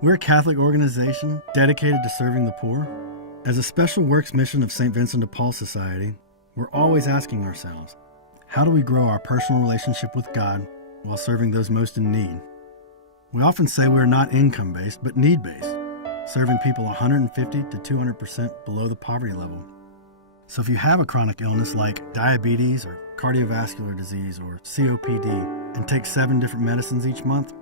We're a Catholic organization dedicated to serving the poor. As a special works mission of St. Vincent de Paul Society, we're always asking ourselves, how do we grow our personal relationship with God while serving those most in need? We often say we're not income-based, but need-based, serving people 150 to 200% below the poverty level. So if you have a chronic illness like diabetes or cardiovascular disease or COPD and take 7 different medicines each month,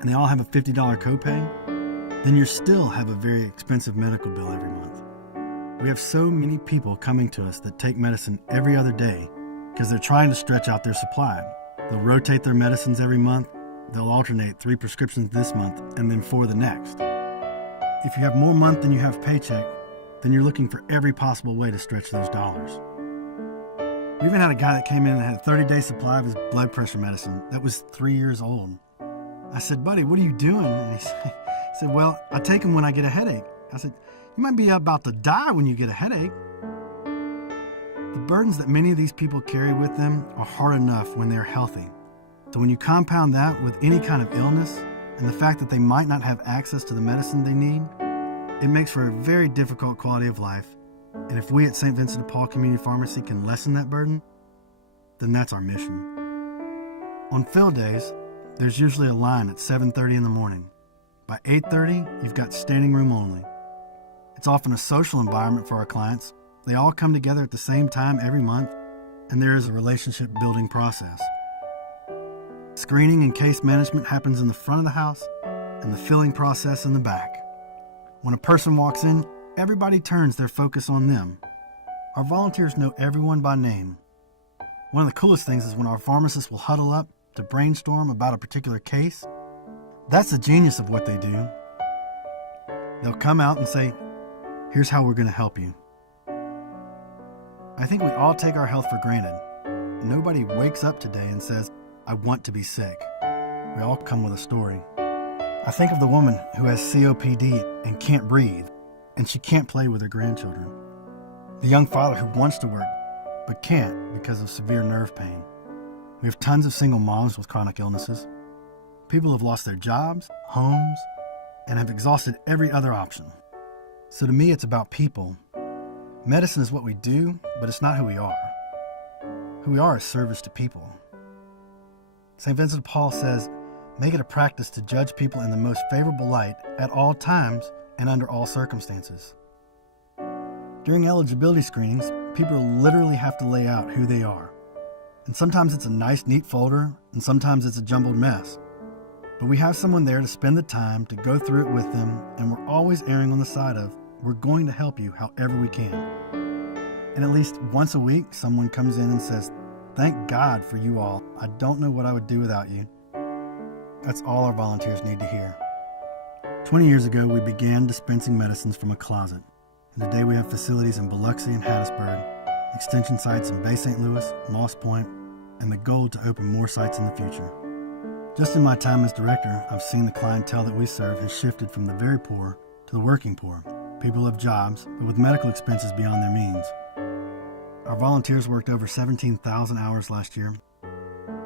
and they all have a $50 copay, then you still have a very expensive medical bill every month. We have so many people coming to us that take medicine every other day because they're trying to stretch out their supply. They'll rotate their medicines every month, they'll alternate 3 prescriptions this month and then 4 the next. If you have more month than you have paycheck, then you're looking for every possible way to stretch those dollars. We even had a guy that came in and had a 30-day supply of his blood pressure medicine that was 3 years old. I said, buddy, what are you doing? And he said, well, I take them when I get a headache. I said, you might be about to die when you get a headache. The burdens that many of these people carry with them are hard enough when they're healthy. So when you compound that with any kind of illness and the fact that they might not have access to the medicine they need, it makes for a very difficult quality of life. And if we at St. Vincent de Paul Community Pharmacy can lessen that burden, then that's our mission. On fill days, there's usually a line at 7:30 in the morning. By 8:30, you've got standing room only. It's often a social environment for our clients. They all come together at the same time every month, and there is a relationship building process. Screening and case management happens in the front of the house, and the filling process in the back. When a person walks in, everybody turns their focus on them. Our volunteers know everyone by name. One of the coolest things is when our pharmacists will huddle up to brainstorm about a particular case. That's the genius of what they do. They'll come out and say, here's how we're going to help you. I think we all take our health for granted. Nobody wakes up today and says, I want to be sick. We all come with a story. I think of the woman who has COPD and can't breathe, and she can't play with her grandchildren. The young father who wants to work, but can't because of severe nerve pain. We have tons of single moms with chronic illnesses. People have lost their jobs, homes, and have exhausted every other option. So to me, it's about people. Medicine is what we do, but it's not who we are. Who we are is service to people. St. Vincent de Paul says, make it a practice to judge people in the most favorable light at all times and under all circumstances. During eligibility screenings, people literally have to lay out who they are. And sometimes it's a nice, neat folder, and sometimes it's a jumbled mess. But we have someone there to spend the time to go through it with them, and we're always erring on the side of, we're going to help you however we can. And at least once a week, someone comes in and says, thank God for you all. I don't know what I would do without you. That's all our volunteers need to hear. 20 years ago, we began dispensing medicines from a closet. And today we have facilities in Biloxi and Hattiesburg, extension sites in Bay St. Louis, Moss Point, and the goal to open more sites in the future. Just in my time as director, I've seen the clientele that we serve has shifted from the very poor to the working poor. People have jobs, but with medical expenses beyond their means. Our volunteers worked over 17,000 hours last year,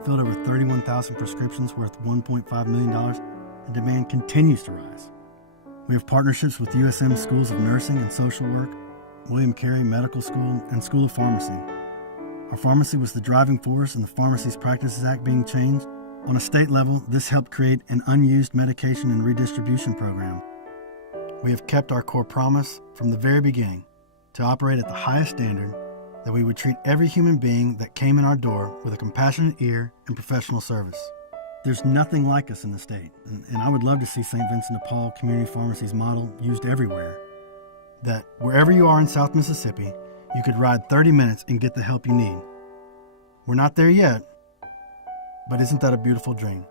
filled over 31,000 prescriptions worth $1.5 million, and demand continues to rise. We have partnerships with USM Schools of Nursing and Social Work, William Carey Medical School, and School of Pharmacy. Our pharmacy was the driving force in the Pharmacies Practices Act being changed. On a state level, this helped create an unused medication and redistribution program. We have kept our core promise from the very beginning to operate at the highest standard, that we would treat every human being that came in our door with a compassionate ear and professional service. There's nothing like us in the state, and I would love to see St. Vincent de Paul Community Pharmacy's model used everywhere. That wherever you are in South Mississippi, you could ride 30 minutes and get the help you need. We're not there yet, but isn't that a beautiful dream?